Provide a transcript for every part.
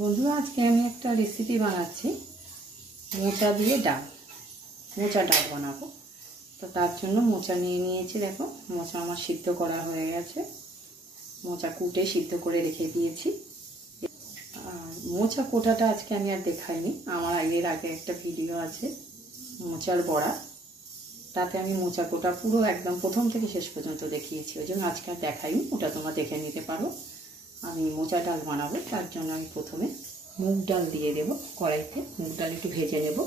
বন্ধুরা, আজকে আমি একটা রেসিপি বানাচ্ছি মোচা দিয়ে ডাল। মোচা ডাল বানাবো। তো তার জন্য মোচা নিয়ে নিয়েছি। দেখো, মোচা আমার সিদ্ধ করা হয়ে গেছে। মোচা কুটে সিদ্ধ করে রেখে দিয়েছি। আর মোচা কোটাটা আজকে আমি আর দেখাইনি। আমার আগে একটা ভিডিও আছে মোচার বড়া, তাতে আমি মোচা কোটা পুরো একদম প্রথম থেকে শেষ পর্যন্ত দেখিয়েছি। ওই জন্য আজকে আর দেখাইনি, ওটা তোমরা দেখে নিতে পারো। আমি মোচা ডাল বানাবো, তার জন্য আমি প্রথমে মুগ ডাল দিয়ে দেব কড়াইতে। মুগ ডাল একটু ভেজে নেব।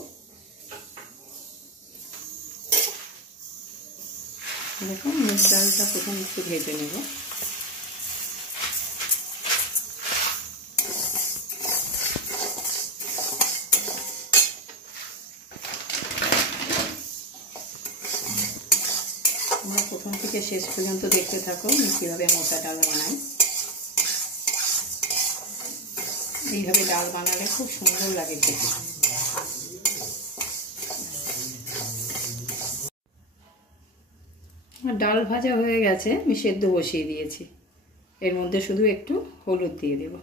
দেখুন, মুগ ডালটা প্রথম একটু ভেজে নেব। তোমরা প্রথম থেকে শেষ পর্যন্ত দেখতে থাকো আমি কীভাবে মোচা ডাল বানাই। এইভাবে ডাল বানালে খুব সুন্দর লাগে খেতে। ডাল ভাজা হয়ে গেছে, আমি সেদ্ধ বসিয়ে দিয়েছি। এর মধ্যে শুধু একটু হলুদ দিয়ে দেব।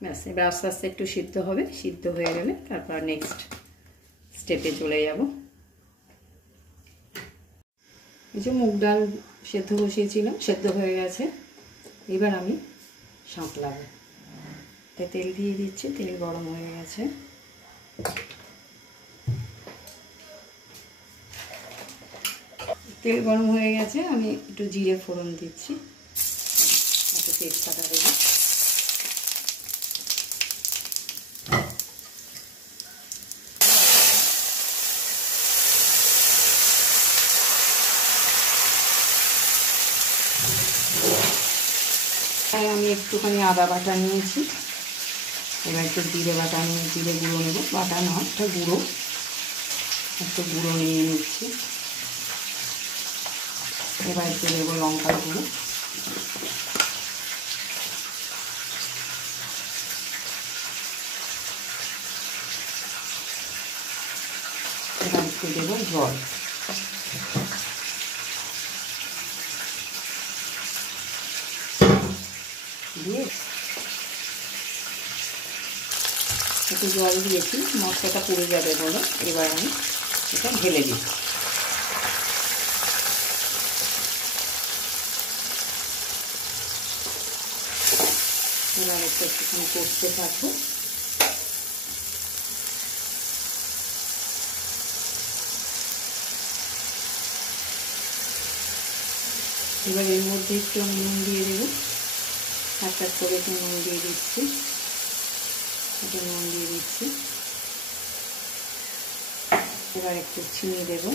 ব্যাস, এবার আস্তে আস্তে একটু সিদ্ধ হবে। সিদ্ধ হয়ে গেলে তারপর নেক্সট স্টেপে চলে যাব। এই যে মুগ ডাল সেদ্ধ বসিয়েছিলাম, সেদ্ধ হয়ে গেছে। এবার আমি সাঁতলাবো। তেল দিয়ে দিচ্ছি, তেল গরম হয়ে গেছে। তেল গরম হয়ে গেছে, আমি একটু জিরে ফোড়ন দিচ্ছি, একটু তেজপাতা দেবো। আমি একটুখানি আদা বাটা নিয়েছি। এবার একটু জিরে বাটা নিয়ে জিরে গুঁড়ো নেব। বাটা না, একটা গুঁড়ো, একটু গুঁড়ো নিয়ে নিচ্ছি। এবার একটু দেবো লঙ্কার গুঁড়ো। এবার একটু দেবো জল। দিয়ে একটু জল দিয়েছি, মশলাটা পুড়ে যাবে বলে। এবার আমি এটা ঢেলে দিই। এবার একটুখানি কষতে থাকবো। এবার এর মধ্যে একটু নুন দিয়ে দেবো। এক করে একটু নুন দিয়ে দিচ্ছি। একটু নুন দিয়ে দিচ্ছি। এবার একটু চিনি দেবো।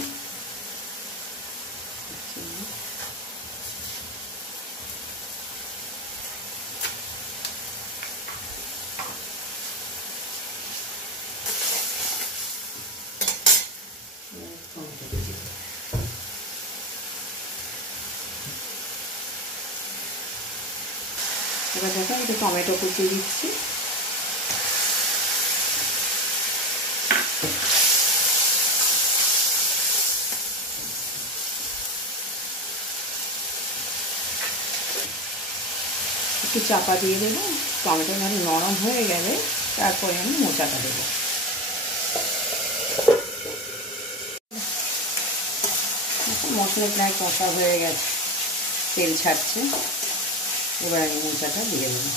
এবার দেখো, একটু টমেটো কুচি দিচ্ছি। একটু চাপা দিয়ে দেবো। টমেটো নরম হয়ে গেলে তারপরে আমি মোচাটা দেবো। মশলা প্রায় কষা হয়ে গেছে, তেল ছাড়ছে। এবার আমি মোচাটা দিয়ে দেবো।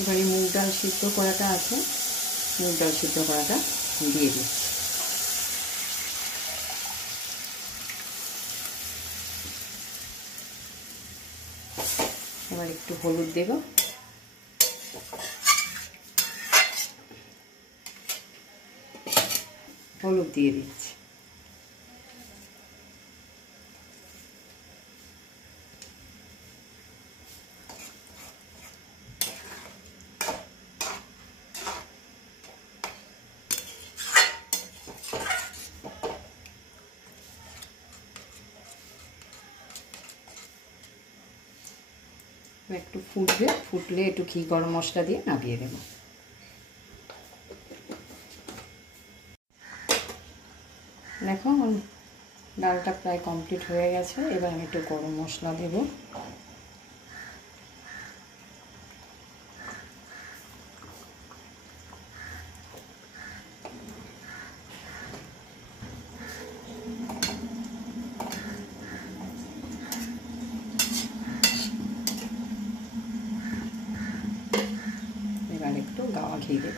এবারে মুগ ডাল সিদ্ধ করাটা আছে, মুগ ডাল সিদ্ধ করাটা দিয়ে দিচ্ছি। এবার একটু হলুদ দেব। হলুদ দিয়ে দিচ্ছি। একটু ফুটবে, ফুটলে একটু ঘি গরম মশলা দিয়ে নামিয়ে দেব। দেখো ডালটা প্রায় কমপ্লিট হয়ে গেছে। এবার আমি একটু গরম মশলা দেব। এবার একটু গাওয়া ঘি দেব।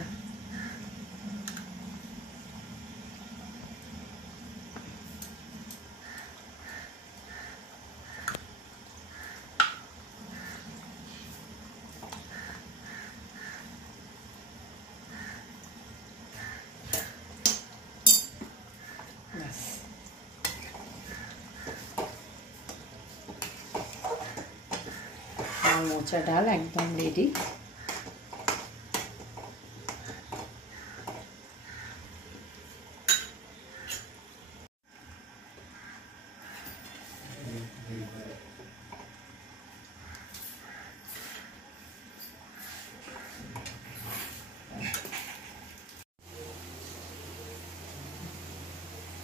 মোচা ডাল একদম রেডি।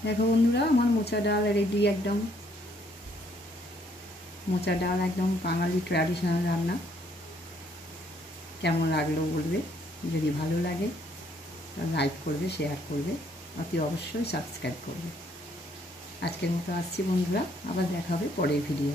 দেখো বন্ধুরা, আমার মোচা ডাল রেডি একদম। মোচা ডাল একদম বাঙালি ট্র্যাডিশনাল রান্না। কেমন লাগলো বলবে, যদি ভালো লাগে লাইক করবে, শেয়ার করবে, অতি অবশ্যই সাবস্ক্রাইব করবে। আজকের মতো আসছি বন্ধুরা, আবার দেখা হবে পরের ভিডিও।